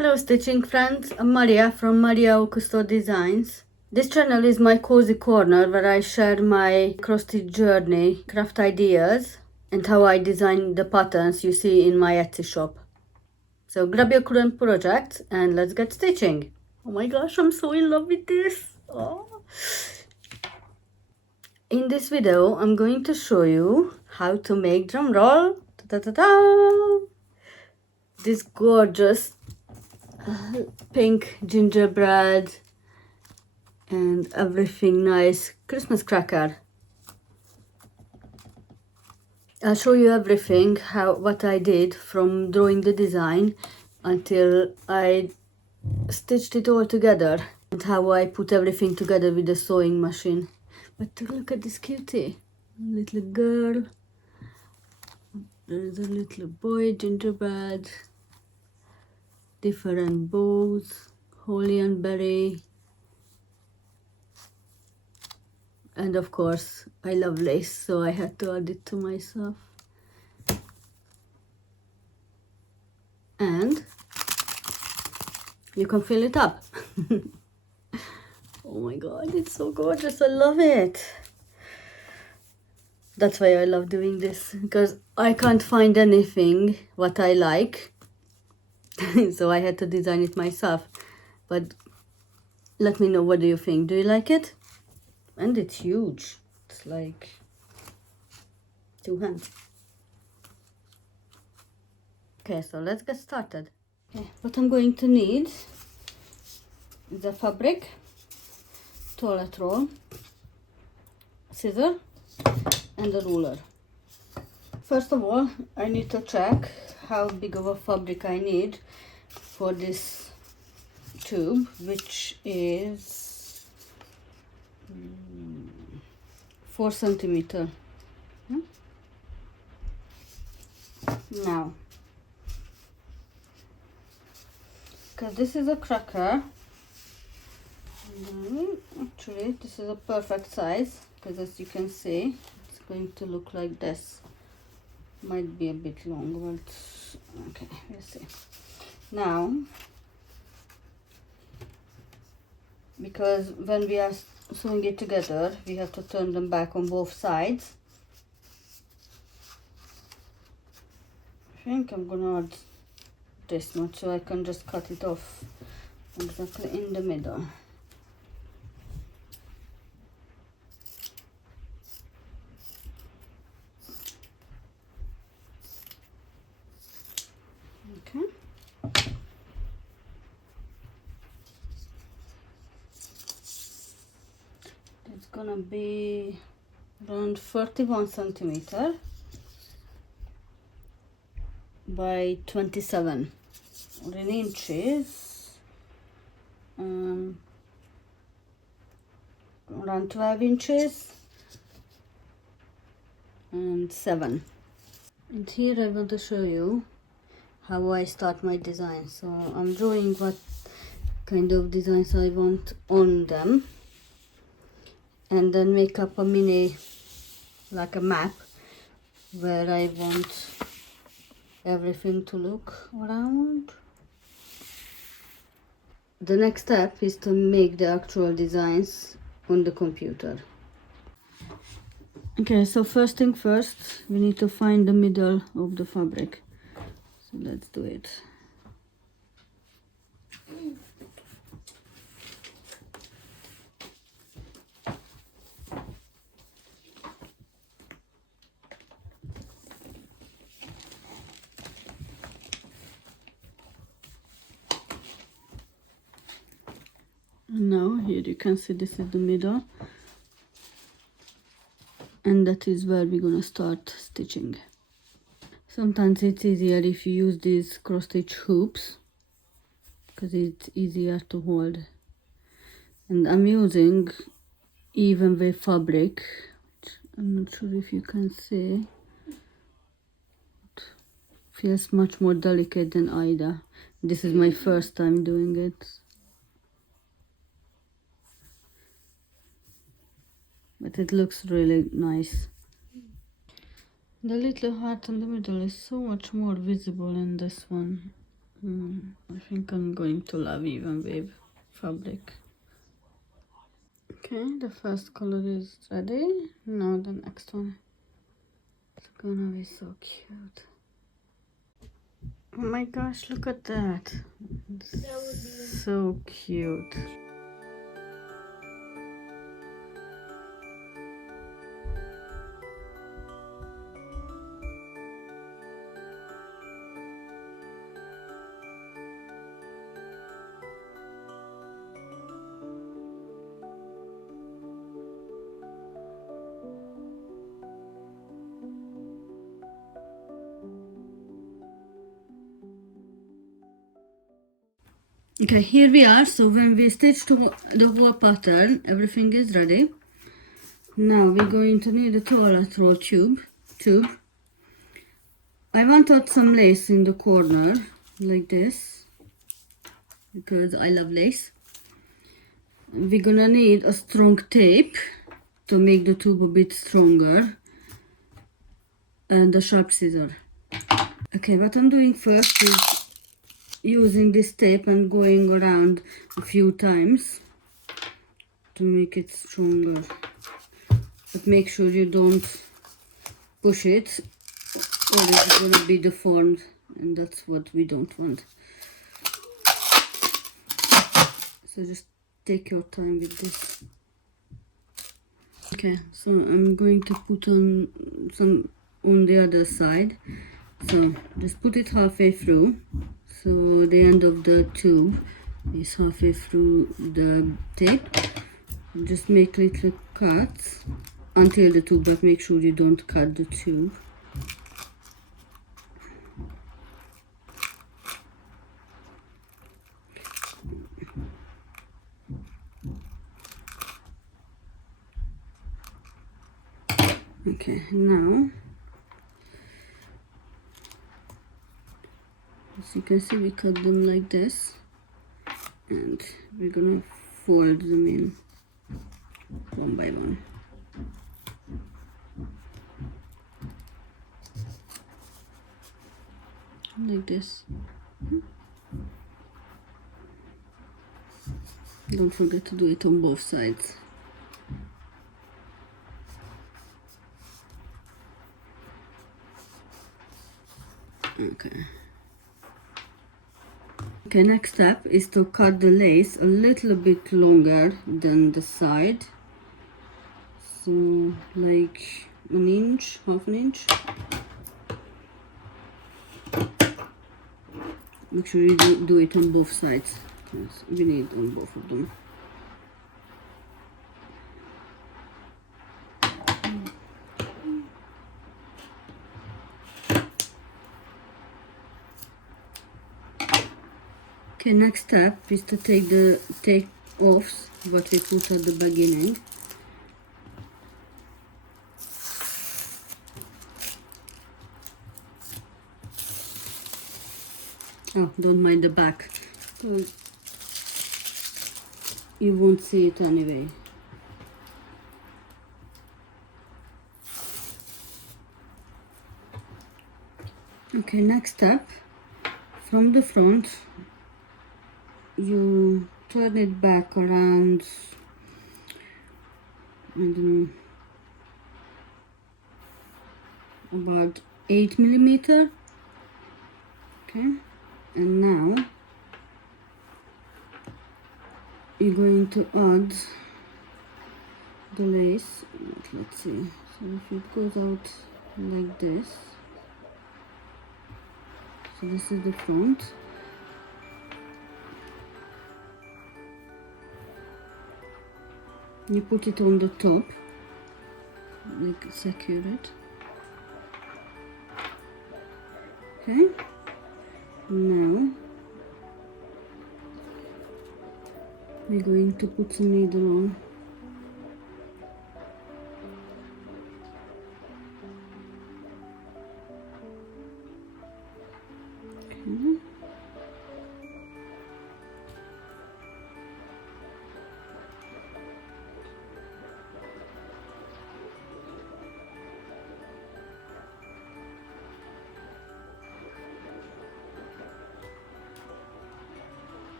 Hello stitching friends, I'm Maria from Maria Custom Designs. This channel is my cozy corner where I share my cross-stitch journey, craft ideas and how I design the patterns you see in my Etsy shop. So grab your current project and let's get stitching. Oh my gosh, I'm so in love with this. Oh. In this video, I'm going to show you how to make, drum roll, this gorgeous pink gingerbread and everything nice Christmas cracker. I'll show you everything, what I did from drawing the design until I stitched it all together and how I put everything together with the sewing machine. But look at this cutie, little girl, there's a little boy, gingerbread, different bows, holly and berry, and of course I love lace, so I had to add it to myself. And you can fill it up. Oh my god, it's so gorgeous, I love it. That's why I love doing this, because I can't find anything what I like. So I had to design it myself. But let me know, what do you think? Do you like it? And it's huge. It's like 2 hands. Okay, so let's get started. Okay, what I'm going to need is a fabric, toilet roll, scissor and a ruler. First of all, I need to check how big of a fabric I need for this tube, which is 4 centimeter. Now, because this is a cracker, actually this is a perfect size, because as you can see it's going to look like this. Might be a bit long, but okay, we'll see. Now, because when we are sewing it together we have to turn them back on both sides. I think I'm gonna add this much so I can just cut it off exactly in the middle. Okay. It's gonna be around 31 centimeter by 27, or in inches, around 12 inches and 7. And here I want to show you how I start my design. So I'm drawing what kind of designs I want on them, and then make up a mini, like a map, where I want everything to look around. The next step is to make the actual designs on the computer. Okay, so first thing first, we need to find the middle of the fabric. So let's do it. Now here you can see this is the middle, and that is where we're gonna start stitching. Sometimes it's easier if you use these cross stitch hoops, because it's easier to hold. And I'm using even with fabric, which I'm not sure if you can see. It feels much more delicate than either. This is my first time doing it. But it looks really nice. The little heart in the middle is so much more visible in this one. I think I'm going to love even wave fabric. Okay, the first color is ready. Now the next one. It's gonna be so cute. Oh my gosh, look at that. So cute. Okay, here we are. So when we stitched the whole pattern, everything is ready. Now we're going to need a toilet roll tube. I wanted some lace in the corner, like this, because I love lace. We're gonna need a strong tape to make the tube a bit stronger, and a sharp scissor. Okay, what I'm doing first is using this tape and going around a few times to make it stronger. But make sure you don't push it, or it's going to be deformed, and that's what we don't want. So just take your time with this. Okay, so I'm going to put on some on the other side. So just put it halfway through. So the end of the tube is halfway through the tape. Just make little cuts until the tube, but make sure you don't cut the tube. Okay, now as you can see, we cut them like this, and we're gonna fold them in one by one. Like this. Don't forget to do it on both sides. Okay. Okay, next step is to cut the lace a little bit longer than the side. So like an inch, half an inch. Make sure you do it on both sides. Yes, we need on both of them. Okay, next step is to take offs what we put at the beginning. Oh, don't mind the back. You won't see it anyway. Okay, next step, from the front, you turn it back around, I don't know, about 8 millimeter. Okay, and now you're going to add the lace. Let's see, so if it goes out like this, so this is the front. You put it on the top, like secure it. Okay, now we're going to put some needle on. Okay.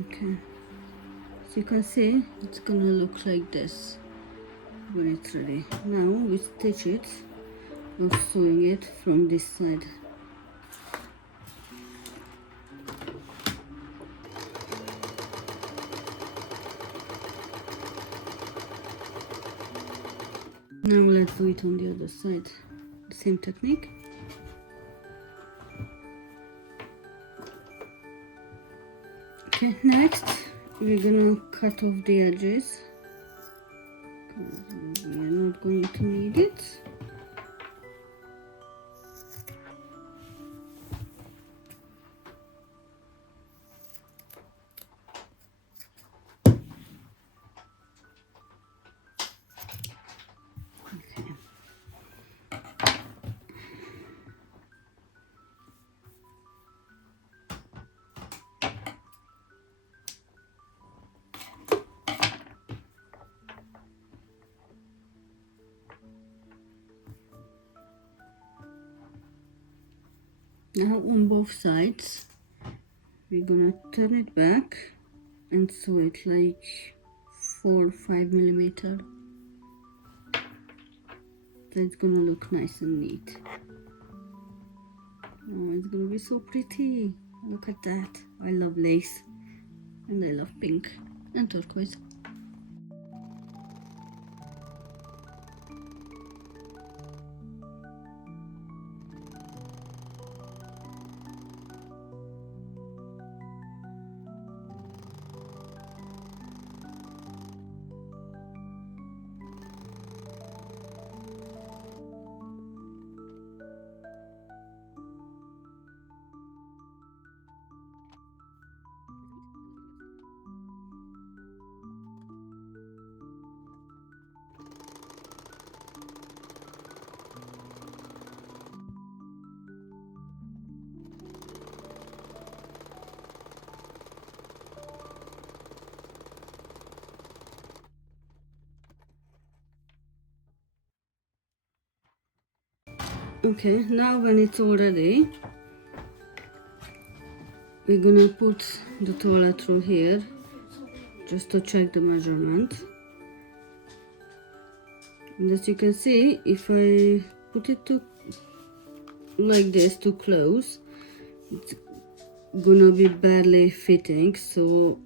Okay, so you can see it's gonna look like this when it's ready. Now we stitch it or sewing it from this side. Now let's do it on the other side. The same technique. Okay, next we're gonna cut off the edges. We are not going to need it. Okay. Now on both sides we're gonna turn it back and sew it like 4 or 5 millimeter. So it's gonna look nice and neat. Oh, it's gonna be so pretty. Look at that. I love lace and I love pink and turquoise. Okay, now when it's all ready, we're gonna put the toilet through here just to check the measurement. And as you can see, if I put it like this too close, it's gonna be barely fitting, so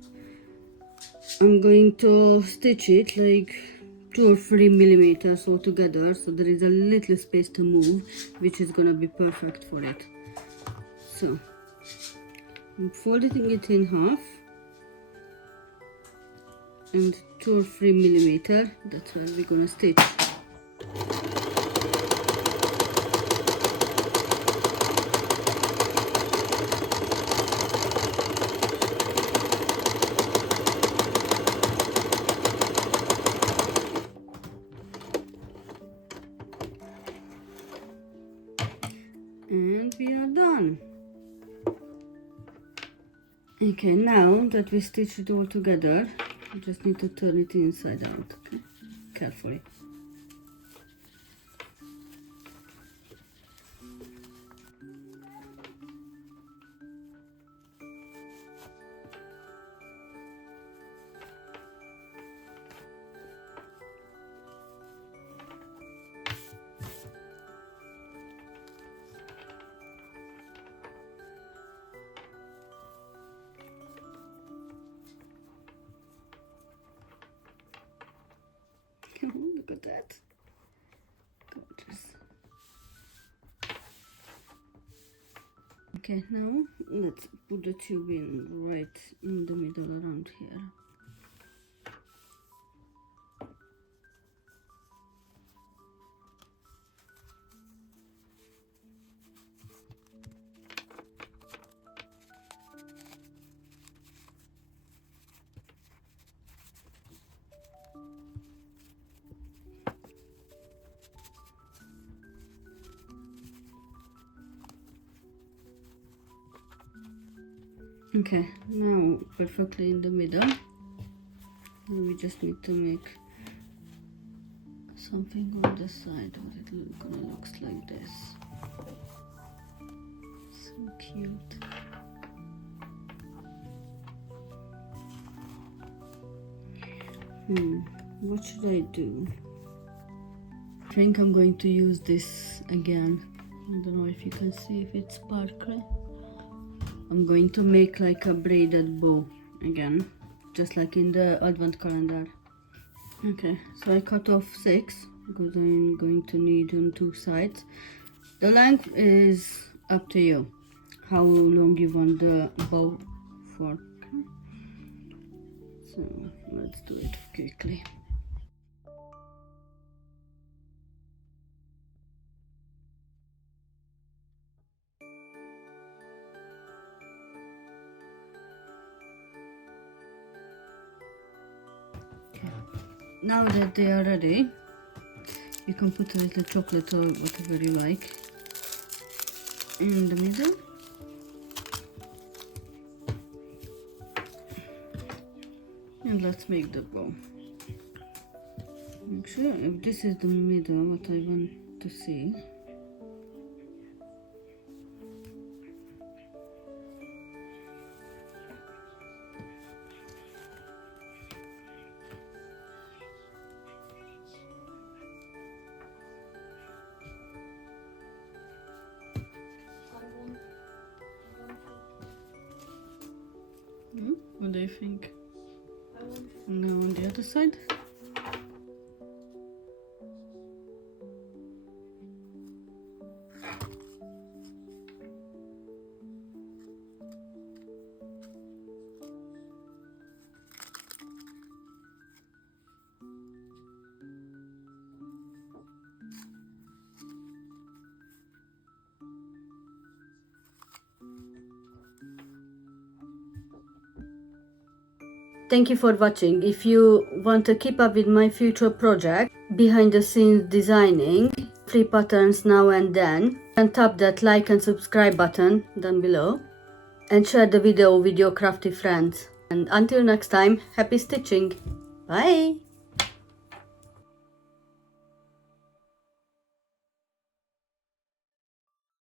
I'm going to stitch it like 2 or 3 millimeters altogether, so there is a little space to move, which is gonna be perfect for it. So I'm folding it in half, and 2 or 3 millimeters, that's where we're gonna stitch. And we are done. Okay, now that we stitched it all together, you just need to turn it inside out, okay? Carefully. Look at that. Gorgeous. Okay, now let's put the tube in right in the middle around here. Okay, now perfectly in the middle. And we just need to make something on the side where it gonna looks like this. So cute. What should I do? I think I'm going to use this again. I don't know if you can see if it's sparkly. I'm going to make like a braided bow again, just like in the advent calendar. Okay, so I cut off 6 because I'm going to need on 2 sides. The length is up to you, how long you want the bow for. Okay. So let's do it quickly. Now that they are ready, you can put a little chocolate or whatever you like in the middle. And let's make the bow. Make sure if this is the middle, what I want to see. What do you think? Now on the other side. Thank you for watching. If you want to keep up with my future project, behind the scenes designing, free patterns now and then, and tap that like and subscribe button down below. And share the video with your crafty friends. And until next time, happy stitching! Bye!